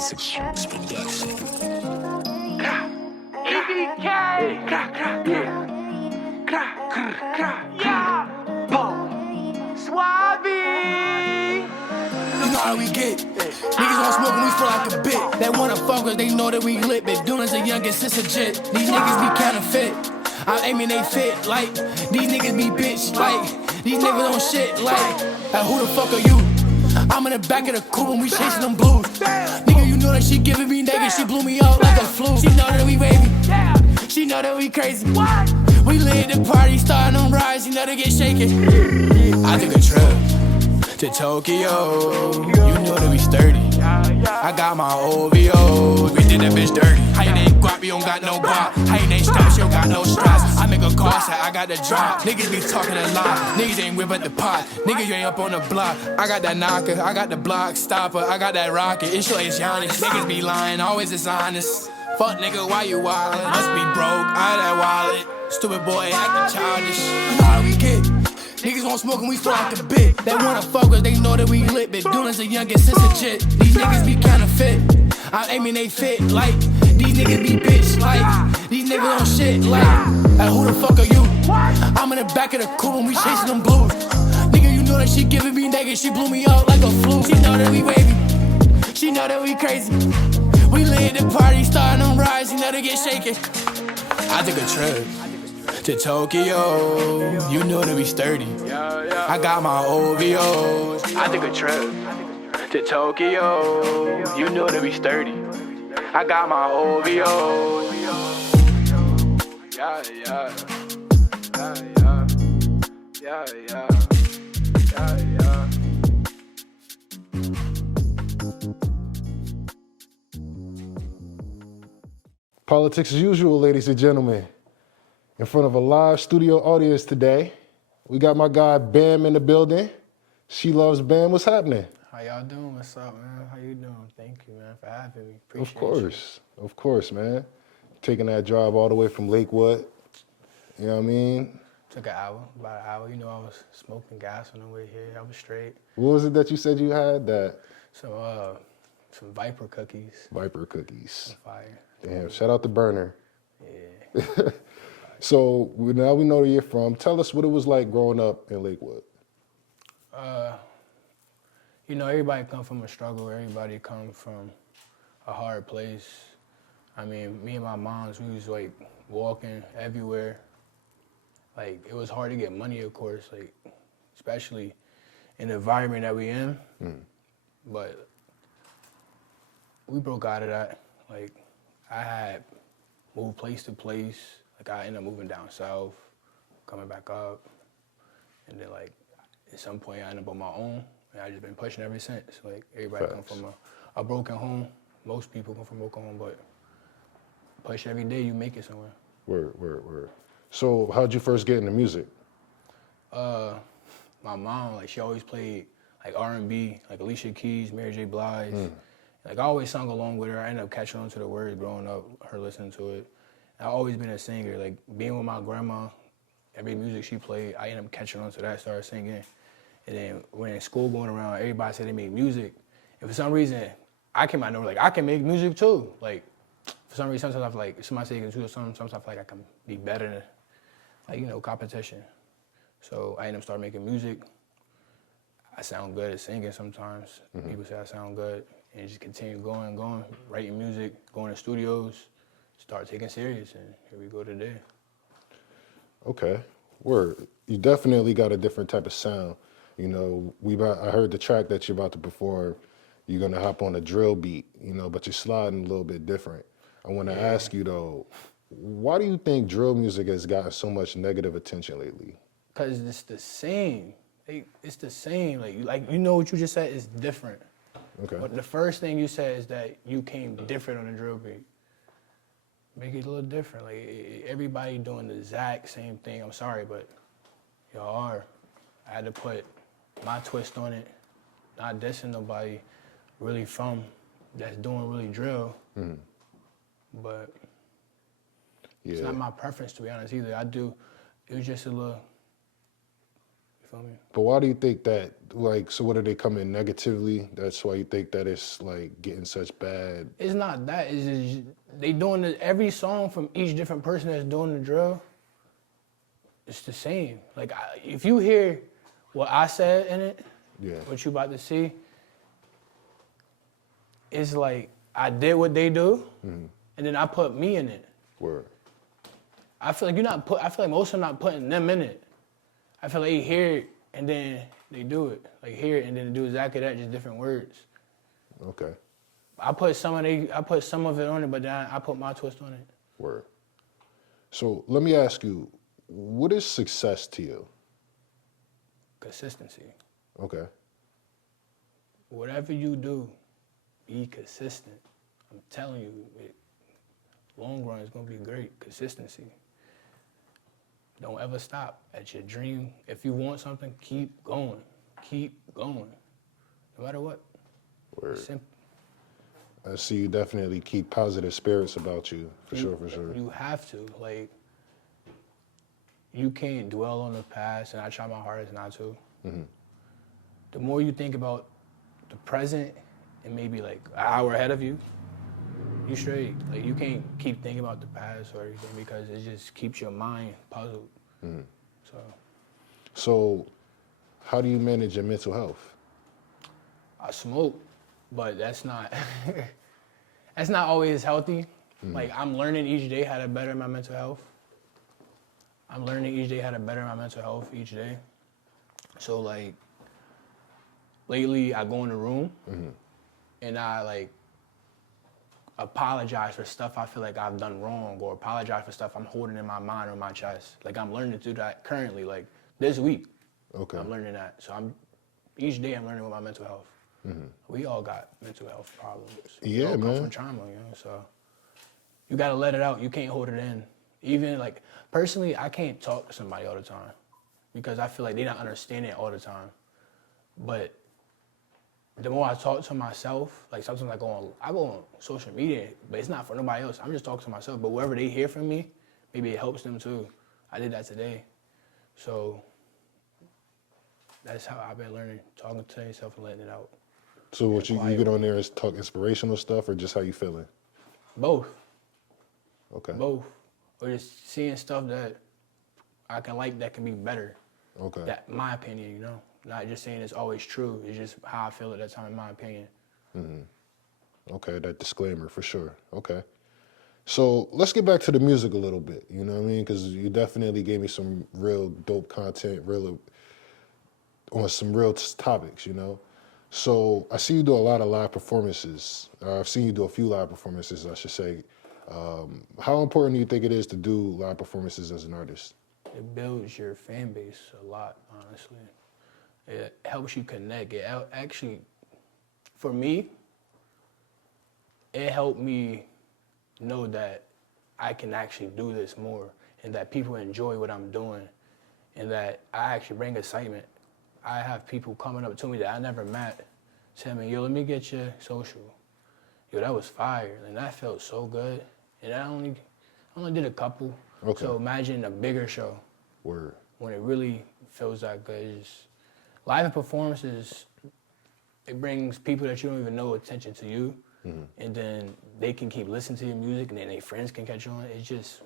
Interviews Exclusive Freestyles. You know how we get. Niggas gon' smoke and we feel like a bit. They wanna fuck us, they know that we lit. Been doing as a youngest, it's legit. These niggas be counterfeit. I'm aiming they fit like these niggas be bitch like these niggas on shit like who the fuck are you? I'm in the back of the coupe and we chasing them blues. Nigga, you know that she giving me niggas, she blew me out like a flu. She know that we wavy, she know that we crazy. We lit the party, starting them rides, you know they get shaken. I took a trip to Tokyo, you know that we sturdy. I got my OVO, we did that bitch dirty. How you name guap, you don't got no guap. How you name straps, you don't got no straps. I make a call, say I got the drop. Niggas be talking a lot, niggas ain't whip at the pot. Niggas you ain't up on the block. I got that knocker, I got the block stopper, I got that rocket. It's your Giannis. Niggas be lying, always dishonest. Fuck nigga, why you wildin'? Must be broke, I that wallet. Stupid boy acting childish. You know how we get. Niggas gon' smoke and we feel like a bit. They wanna fuck us, they know that we lit. Been doing as a youngest, it's legit. These niggas be counterfeit. I'm aiming they fit like these niggas be bitch like these niggas on shit like who the fuck are you? I'm in the back of the coupe and we chasing them blues. Nigga, you know that she giving me niggas, she blew me out like a flu. She know that we wavy, she know that we crazy. We lit the party, starting them rides, you know they get shaken. I took a trip to Tokyo, you know that we sturdy. I got my OVOs. I took a trip to Tokyo, you know that we sturdy. I got my OVOs. Yeah, yeah, yeah, yeah, yeah, yeah, yeah. Politics as usual, ladies and gentlemen. In front of a live studio audience today, we got my guy Bam in the building. Shelovebam, what's happening? How y'all doing? What's up, man? How you doing? Thank you, man, for having me. Appreciate Of course, man. Taking that drive all the way from Lakewood. You know what I mean? Took an hour, about an hour. You know, I was smoking gas on the way here. I was straight. What was it that you said you had? Some Viper cookies. Viper cookies. Fire. Damn, shout out to Burner. Yeah. So now we know where you're from. Tell us what it was like growing up in Lakewood. You know, everybody come from a struggle. Everybody come from a hard place. I mean, me and my moms, we was like walking everywhere. Like, it was hard to get money, of course, like, especially in the environment that we in. But we broke out of that. Like, I had moved place to place. Like, I ended up moving down south, coming back up. And then, like, at some point, I ended up on my own. And I just been pushing ever since. Like, everybody come from a broken home. Most people come from a broken home, but push every day, you make it somewhere. Word. So how'd you first get into music? My mom, like, she always played, like, R&B, like Alicia Keys, Mary J. Blige. Like, I always sung along with her. I ended up catching on to the words growing up, her listening to it. I've always been a singer. Like, being with my grandma, every music she played, I ended up catching on to that, started singing. And then when in school going around, everybody said they made music. And for some reason, I came out and like, I can make music too. Like, for some reason, sometimes I feel like somebody say you can do something, sometimes I feel like I can be better than, like, you know, competition. So I ended up starting making music. I sound good at singing sometimes. People say I sound good. And just continue going, writing music, going to studios, start taking serious, and here we go today. Okay, word. You definitely got a different type of sound. You know, I heard the track that you're about to perform. You're gonna hop on a drill beat, you know, but you're sliding a little bit different. I want to ask you though, why do you think drill music has gotten so much negative attention lately? Cause it's the same. It's the same. Like you know what you just said is different. Okay. But the first thing you said is that you came different on the drill beat. Make it a little different. Like, everybody doing the exact same thing. I'm sorry, but y'all are. I had to put my twist on it, not dissing nobody really that's doing really drill. But it's not my preference, to be honest, either. It was just a little, feel me? But why do you think that, like, so what are they coming negatively? That's why you think that it's, like, getting such bad... It's not that. It's just, they doing every song from each different person that's doing the drill, it's the same. Like, if you hear what I said in it, what you about to see, it's like I did what they do, and then I put me in it. Word. I feel like I feel like most of them not putting them in it. I feel like they hear it and then they do it. Like hear it and then do exactly that, just different words. Okay. I put some of it on it, but then I put my twist on it. Word. So let me ask you, what is success to you? Consistency. Okay. Whatever you do, be consistent. I'm telling you, long run is gonna be great. Consistency. Don't ever stop at your dream. If you want something, keep going. Keep going. No matter what. Word. It's simple. I see you definitely keep positive spirits about you, for sure. You have to. Like, you can't dwell on the past, and I try my hardest not to. The more you think about the present and maybe like an hour ahead of you, you straight. Like, you can't keep thinking about the past or anything because it just keeps your mind puzzled. So, how do you manage your mental health? I smoke, but that's not that's not always healthy. Like, I'm learning each day how to better my mental health. Each day. So, like, lately I go in the room and I, like, apologize for stuff I feel like I've done wrong or apologize for stuff I'm holding in my mind or my chest. Like, I'm learning to do that currently, like, this week. Okay. I'm learning that. So each day I'm learning with my mental health. We all got mental health problems. Yeah, we all man. come from trauma, you know, so you gotta let it out. You can't hold it in. Even, like, personally, I can't talk to somebody all the time because I feel like they don't understand it all the time. But the more I talk to myself, like, sometimes I go on social media, but it's not for nobody else. I'm just talking to myself. But wherever they hear from me, maybe it helps them too. I did that today. So that's how I've been learning, talking to yourself and letting it out. So what you get on there is talk inspirational stuff or just how you feeling? Both. Okay. Both. Or just seeing stuff that I can like that can be better. Okay. That, my opinion, you know? Not just saying it's always true. It's just how I feel at that time, in my opinion. Okay, that disclaimer for sure. Okay. So let's get back to the music a little bit, you know what I mean? Because you definitely gave me some real dope content, on some real topics, you know? So I see you do a lot of live performances. I've seen you do a few live performances, I should say. How important do you think it is to do live performances as an artist? It builds your fan base a lot, honestly. It helps you connect. It actually, for me, it helped me know that I can actually do this more and that people enjoy what I'm doing and that I actually bring excitement. I have people coming up to me that I never met saying, me, yo, let me get your social. Yo, that was fire. And that felt so good. And I only did a couple. Okay. So imagine a bigger show. Word. When it really feels that good. It's live performances, it brings people that you don't even know attention to you. And then they can keep listening to your music and then their friends can catch on. It just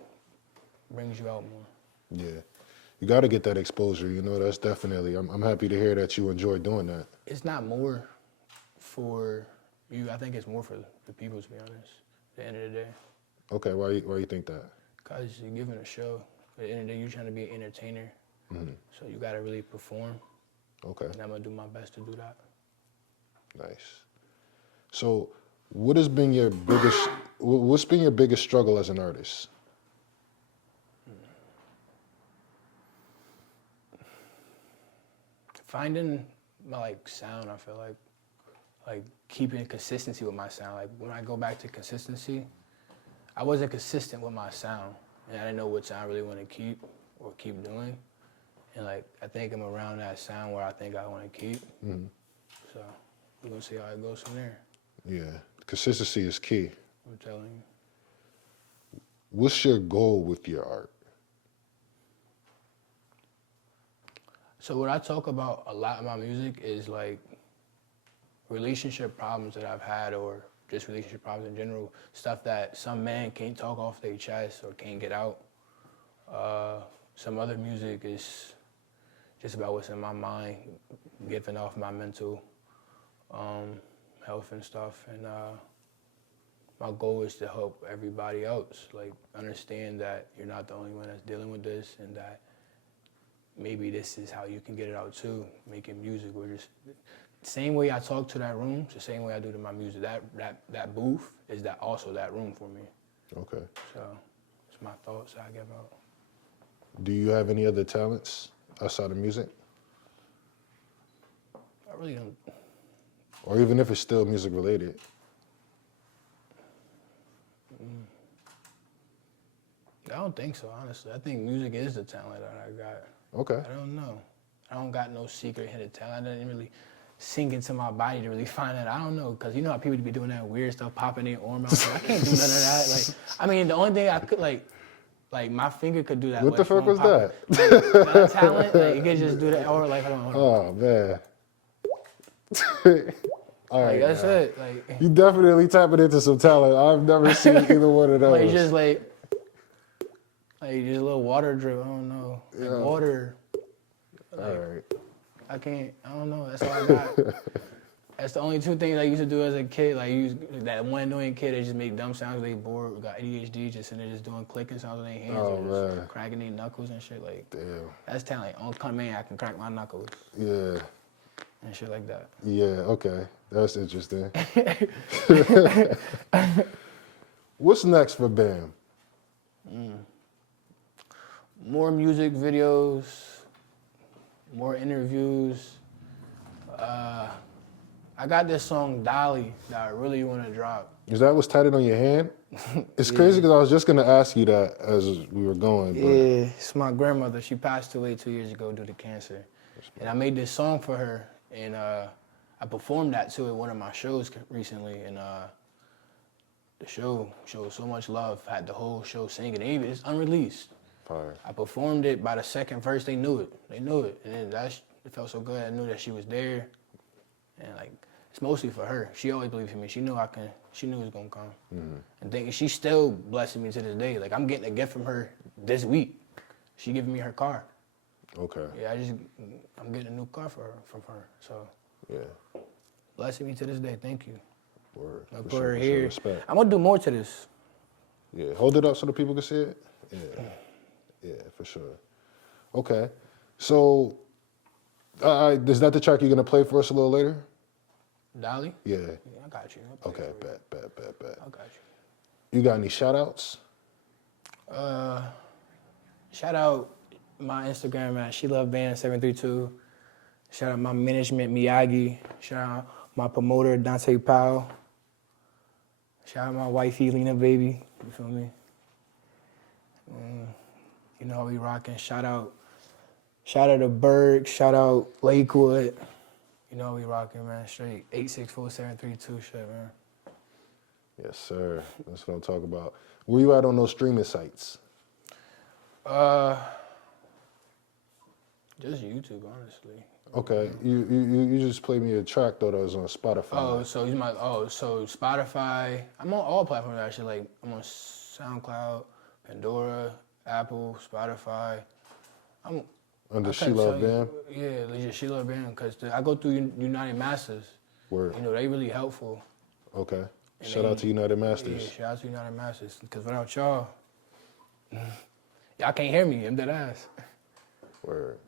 brings you out more. Yeah. You got to get that exposure, you know, that's definitely, I'm happy to hear that you enjoy doing that. It's not more for you. I think it's more for the people, to be honest, at the end of the day. Okay, why you think that? Because you're giving a show. At the end of the day, you're trying to be an entertainer. So you got to really perform. Okay. And I'm going to do my best to do that. Nice. So what's been your biggest struggle as an artist? Finding my, like, sound, I feel like keeping consistency with my sound. Like, when I go back to consistency, I wasn't consistent with my sound, and I didn't know what sound I really want to keep or keep doing. And, like, I think I'm around that sound where I think I want to keep. So we're gonna see how it goes from there. Yeah, consistency is key. I'm telling you. What's your goal with your art? So what I talk about a lot in my music is like relationship problems that I've had, or just relationship problems in general, stuff that some men can't talk off their chest or can't get out. Some other music is just about what's in my mind, giving off my mental health and stuff. And my goal is to help everybody else, like understand that you're not the only one that's dealing with this, and that maybe this is how you can get it out too, making music. Or just same way I talk to that room, it's the same way I do to my music. That booth is that also that room for me. Okay. So it's my thoughts I give out. Do you have any other talents outside of music? I really don't. Or even if it's still music related? I don't think so, honestly. I think music is the talent that I got. Okay. I don't know. I don't got no secret hidden talent. I didn't really sink into my body to really find that. I don't know, because you know how people be doing that weird stuff, popping their arm out. I can't do none of that. Like, I mean, the only thing I could, like my finger could do that. What the fuck was that? Like, talent, like, you could just do that. Or like, hold on. Oh, man. All right, Like, that's it. Like, you definitely tapping into some talent. I've never seen either one of those. like, just like just a little water drip. I don't know. Like, Yeah. water. Like, all right. I don't know. That's all I got. That's the only two things I used to do as a kid. Like, that one annoying kid that just make dumb sounds when they bored, got ADHD, just sitting there just doing clicking sounds with their hands, Oh, or just man. cracking their knuckles and shit. Like, Damn. that's talent. On command, I can crack my knuckles Yeah. and shit like that. Yeah, okay. That's interesting. What's next for BAM? More music videos, more interviews. I got this song, Dolly, that I really want to drop. Is that what's tatted on your hand? It's crazy because I was just going to ask you that as we were going. But Yeah, it's my grandmother. She passed away 2 years ago due to cancer. And I made this song for her, and I performed that too at one of my shows recently. And the show showed so much love, had the whole show singing. It's unreleased. Fire. I performed it. By the second verse, they knew it. They knew it. And then it felt so good. I knew that she was there. And like, it's mostly for her. She always believed in me. She knew she knew it was gonna come. Mm-hmm. And she's still blessing me to this day. Like, I'm getting a gift from her this week. She giving me her car. Okay. Yeah, I'm getting a new car from her. So Yeah. blessing me to this day. Thank you. Word. I For put sure, her for here. sure. Respect. I'm gonna do more to this. Yeah. Hold it up so the people can see it. Yeah. Yeah, for sure. Okay. So, is that the track you're going to play for us a little later? Dolly? Yeah. Yeah, I got you. I'll play Okay, it for you. bet. I got you. You got any shout-outs? Shout out my Instagram at Shelovebam732. Shout out my management, Miyagi. Shout out my promoter, Dante P.A.U. Shout out my wifey, Lena Baby. You feel me? You know how we rocking. Shout out to Berg. Shout out Lakewood. You know how we rocking, man. Straight 864-732 shit, man. Yes, sir. That's what I'm talking about. Where you at on those streaming sites? Just YouTube, honestly. Okay. You just played me a track though that was on Spotify. So Spotify. I'm on all platforms actually. Like, I'm on SoundCloud, Pandora, Apple, Spotify. Under I couldn't Sheila tell you- Bam? Yeah, legit Shelovebam, because I go through United Masters. Word. You know, they really helpful. Okay. And Shout out to United Yeah, Masters. shout out to United Masters, because without y'all, y'all can't hear me. I'm dead ass. Word.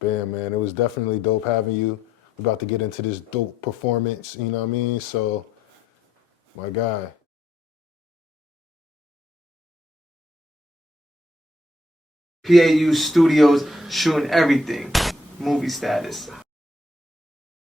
Bam, man. It was definitely dope having you. We're about to get into this dope performance, you know what I mean? So, my guy. P.A.U Studios, shooting everything. Movie status.